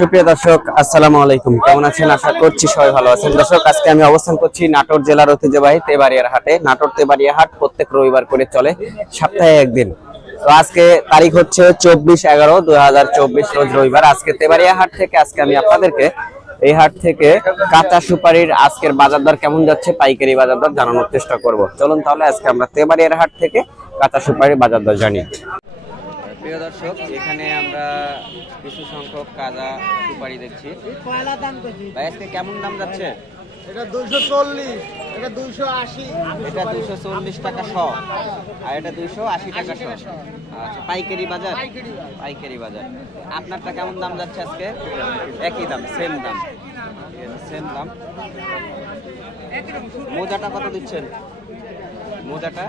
সুপ্রিয় দর্শক, আসসালামু আলাইকুম। কেমন আছেন? আশা করছি সবাই ভালো আছেন। দর্শক, আজকে আমি অবস্থান করছি নাটোর জেলার ঐতিহ্যবাহী তেবাড়িয়ার হাটে। নাটোর তেবাড়িয়া হাট প্রত্যেক রবিবার করে চলে, সপ্তাহে একদিন। তো আজকে তারিখ হচ্ছে চব্বিশ এগারো দুই রোজ রবিবার। আজকে তেবাড়িয়া হাট থেকে আজকে আমি আপনাদেরকে এই হাট থেকে কাঁচা সুপারির আজকের বাজার দর কেমন যাচ্ছে, পাইকারি বাজার দর জানানোর চেষ্টা করব। চলুন তাহলে আজকে আমরা তেবাড়িয়ার হাট থেকে কাঁচা সুপারির বাজার দর জানি। প্রিয় দর্শক এখানে আমরা কিছু সংখ্যক কাজা সুপারি দেখছি। ভাই আজকে কেমন দাম যাচ্ছে? এটা দুইশো চল্লিশ এটা দুইশো আশি। এটা দুইশো চল্লিশ টাকা শ। আর এটা দুইশো আশি টাকা শ। আচ্ছা পাইকারি বাজার? পাইকারি বাজার। আপনারটা কেমন দাম যাচ্ছে আজকে? একই দাম সেম দাম। সেম দাম। মোজাটা কত দিচ্ছেন? মোজাটা?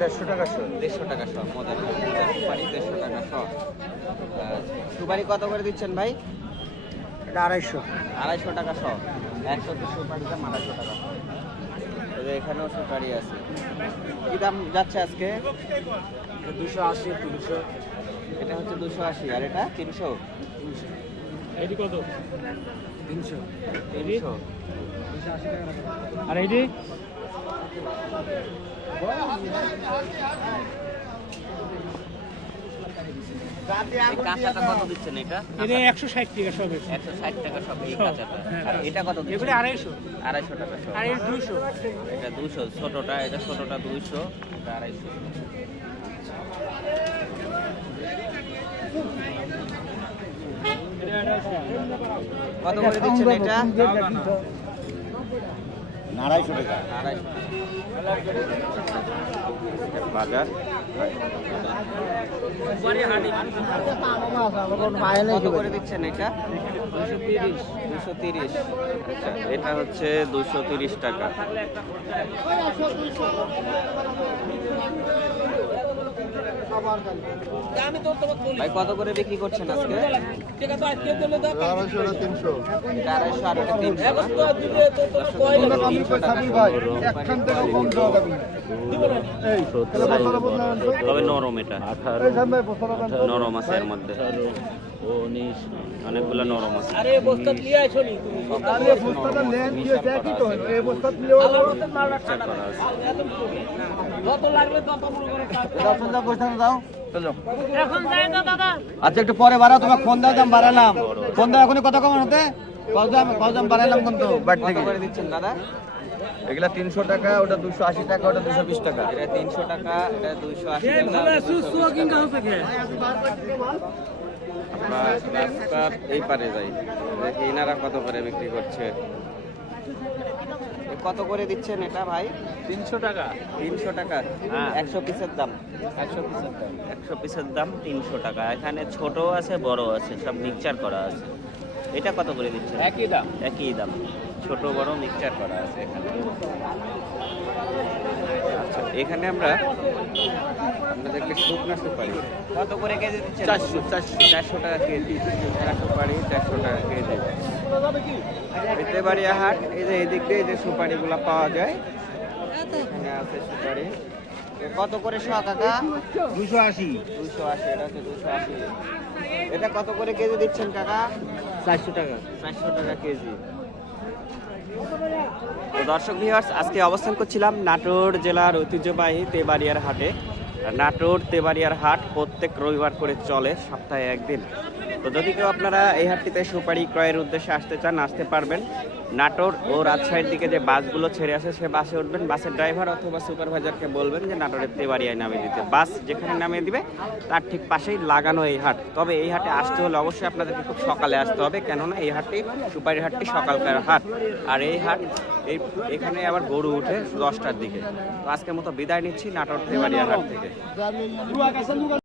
দেড়শো টাকা শো। দেড়শো টাকা শ মোজাটা মোজা সুপারি দেড়শো টাকা শ। সুপারি কত করে দিচ্ছেন ভাই? এটা আড়াইশো। আড়াইশো টাকা শ। একশো সুপারি দাম আড়াইশো টাকা এখানেও সুপারি আছে। কি দাম যাচ্ছে আজকে? দুশো আশি তিনশো। এটা হচ্ছে দুশো আশি। আর এটা তিনশো। এটি কত? তিনশো। তিনশো। আর এটা? একশো ষাট টাকা সবে একশো ষাট টাকা সব এই কাঁচাটা। হ্যাঁ। আর এটা কত এগুলো আড়াইশো। আড়াইশো টাকা সব। আর এটা দুশো ছোটটা এটা ছোটটা দুইশো এটা আড়াইশো। কত করে দিচ্ছেন এটা। আড়াইশো টাকা। বাজার? এটা? হচ্ছে দুশো তিরিশ টাকা। ভাই, কত করে বিক্রি করছেন আজকে? আড়াইশো আর তিনশো? তবে নরম এটা। নরম আছে এর মধ্যে। অনেকগুলো নরম আছে। আরে বস্তা নিয়ে আসো নি? আরে বস্তাটা নেন দিয়ে দেখি তো এই বস্তা নিয়ে যত লাগবে তত মনে করে এখন যাই না দাদা। আচ্ছা একটু পরে বাড়াও তোমার ফোন দাও দাম বাড়ালাম। ফোন দাও এখনই কত কম হতে। কত দাম কত কিন্তু বাট থেকে করে দিচ্ছেন দাদা? এগুলা তিনশো টাকা ওটা দুশো আশি টাকা ওটা দুশো বিশ টাকা। এটা তিনশো টাকা এটা দুইশো আশি টাকা এই পারে যাই। এনারা কত করে বিক্রি করছে? কত করে দিচ্ছেন এটা ভাই? তিনশো টাকা। তিনশো টাকা। হ্যাঁ। একশো পিসের দাম। একশো পিসের দাম। একশো পিসের দাম তিনশো টাকা। এখানে ছোট আছে বড় আছে সব মিক্সচার করা আছে। এটা কত করে দিচ্ছেন? একই দাম। একই দাম। ছোট বড় মিক্সচার করা আছে এখানে। আচ্ছা এখানে আমরা আপনাদেরকে শুকনা সুপারি? কত করে কেজি দিচ্ছেন? চারশো চারশো। চারশো টাকা কেজি শুকনা সুপারি চারশো টাকা কেজি। এতে বাড়িয়া হাট এই যে এদিক দিয়ে যে সুপারিগুলো পাওয়া যায় এখানে আছে সুপারি। কত করে শ কাকা? দুশো আশি। দুশো আশি এটা হচ্ছে দুশো আশি। এটা কত করে কেজি দিচ্ছেন কাকা? চারশো টাকা। চারশো টাকা কেজি। দর্শক ভিউয়ার্স আজকে অবস্থান করছিলাম নাটোর জেলার ঐতিহ্যবাহী তেবাড়িয়ার হাটে। নাটোর, তেবাড়িয়ার হাট প্রত্যেক রবিবার করে চলে, সপ্তাহে একদিন। তো যদি কেউ আপনারা এই হাটটিতে সুপারি ক্রয়ের উদ্দেশ্যে আসতে চান, আসতে পারবেন। নাটোর ও রাজশাহীর দিকে যে বাসগুলো ছেড়ে আসে, সে বাসে উঠবেন। বাসের ড্রাইভার অথবা সুপারভাইজারকে বলবেন যে, নাটোরের তেবাড়িয়ায় নামিয়ে দিতে। বাস যেখানে নামিয়ে দিবে, তার ঠিক পাশেই লাগানো এই হাট। তবে এই হাটে আসতে হলে অবশ্যই আপনাদেরকে খুব সকালে আসতে হবে। কেননা এই হাটটি সুপারি হাটটি সকালকার হাট। আর এই হাট এই এখানে আবার গরু উঠে দশটার দিকে। তো আজকের মতো বিদায় নিচ্ছি, নাটোর তেবাড়িয়া হাট থেকে।